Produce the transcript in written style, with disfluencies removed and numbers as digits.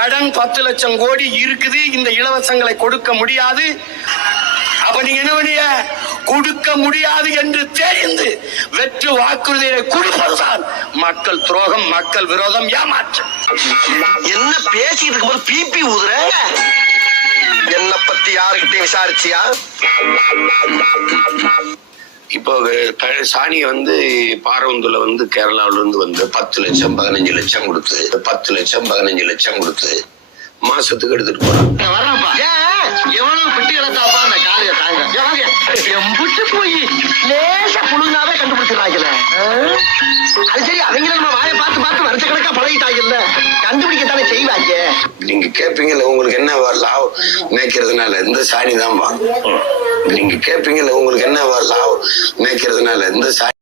கடன் 10 லட்சம் கோடி இருக்குது, இந்த இலவசங்களை கொடுக்க முடியாது. அப்ப நீங்க என்ன பண்ணிய? கொடுக்க முடியாது என்று தெரிந்து வெற்று வாக்குறுதியை கொடுப்பதுதான் மக்கள் துரோகம், மக்கள் விரோதம், ஏமாற்றம். என்ன பேசிட்டு இருக்கும்போது பிபி ஊதுற? என்ன பத்தி யாருக்கிட்டையும் விசாரிச்சியா? இப்போ சாணியை பாரவந்துல கேரளாவில இருந்து 10 லட்சம் 15 லட்சம் கொடுத்து 10 லட்சம் 15 லட்சம் கொடுத்து மாசத்துக்கு எடுத்துட்டு போறாங்க. வர்றப்பா எவ்வளவு பெட்டி இழந்தாப்பா அந்த காலைய தாங்க எம்புட்டு போய் லேசா புழுந்தாவே கண்டுபிடிச்சிடறாங்கல்ல. அது சரி, அவங்க நம்ம வாயை பார்த்து பார்த்து வருஷ கணக்கா பழகிட்டாங்கல்ல, கண்டுபிடிக்கத்தானே செய்வாங்க. நீங்க கேட்பீங்கல்ல, உங்களுக்கு என்ன லாபம் மேய்க்கிறதுனால இந்த சாணி தான். நீங்க கேட்பீங்கல்ல, உங்களுக்கு என்ன லாபம் மேய்க்கிறதுனால இந்த சாணி